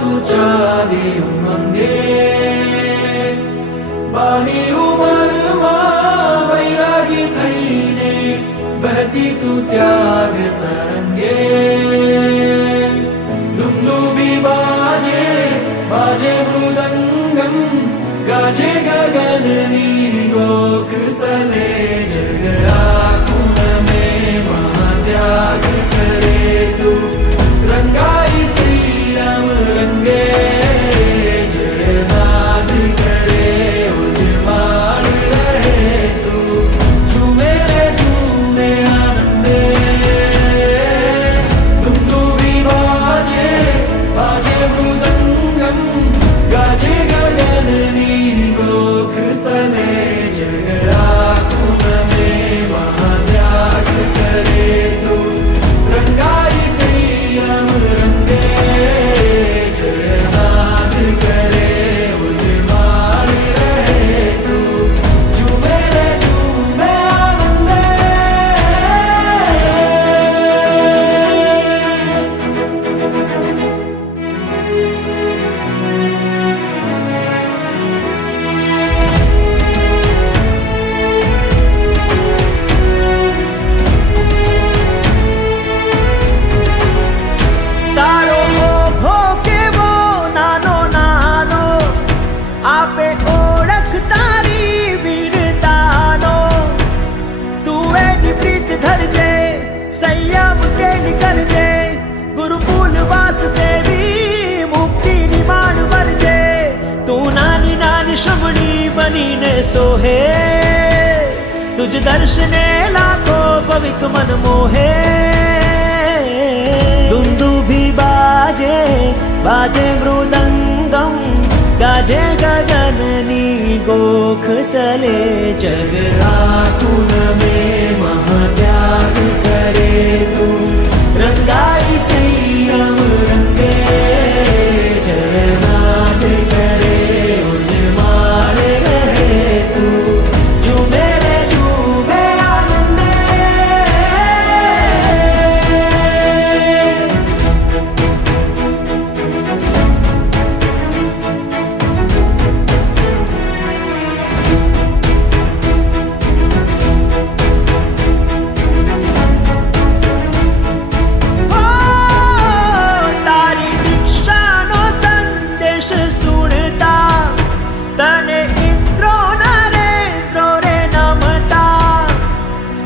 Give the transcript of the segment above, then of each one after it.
તું ચાલી ઉમંગે બાની ઉંમરમાં વૈરાગી થઈને બહતી તું ત્યાગ તરંગે દુંદુભી બાજે બાજે મૃદંગમ ગાજે ગગનની ગોખ તલે જગ આખું में महात्याग करे तू रंगाई श्री राम रंगे जयनाद करे उजमाड़ रहे तू झूमे रे झूमे आनंदे दुंदुभी बाजे बाजे मृदंगम गाजे गगननी गोख तले जग आँखों में महात्याग करे तू रंगाई श्री राम रंगे जयनाद करे उजमाड़ रहे तू झूमे रे झूमे आनंदे તારો ઓઘો કેવો નાનો નાનો આપે ઓળખ તારી વીરતાનો તું એની પ્રીત ધરજે સંયમ કેલી કરજે ગુરુકુલ વાસ સેવી મુક્તિની માણ વરજે તું નાની નાની શ્રમણી બનીને સોહે તુજ દર્શને લાખો પવિક મન મોહે दुंदुभी बाजे बाजे मृदंगम गाजे गगननी गोख तले जग आँखों में महात्याग करे तू रंगाई श्री राम रंगे जयनाद करे उजमाड़ रहे तू झूमे रे झूमे आनंदे તારી દીક્ષાનો સંદેશ સુણતા તને ઇન્દ્રો નરેન્દ્રો રે નમતા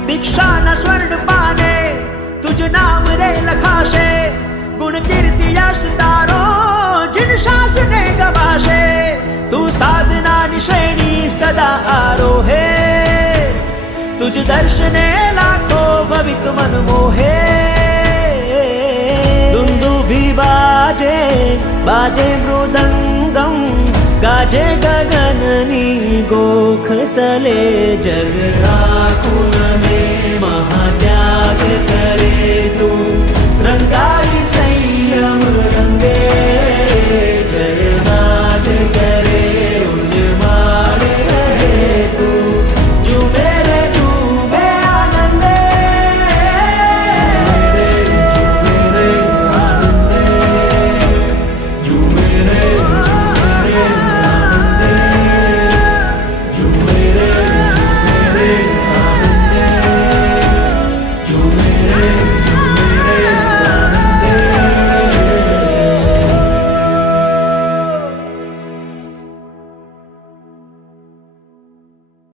દીક્ષાના સ્વર્ણ પાને તુજ નામ રે લખાશે ગુણ કીર્તિ યશ તારો જીન શાસને ગવાશે તું સાધનાની શ્રેણી સદા આરોહે तुझ दर्शने लाखो भविक मन मोहे दुंदुभी बाजे बाजे मृदंगम गाजे गगननी गोख तले जग आँखों में महात्याग करे तू रंगाई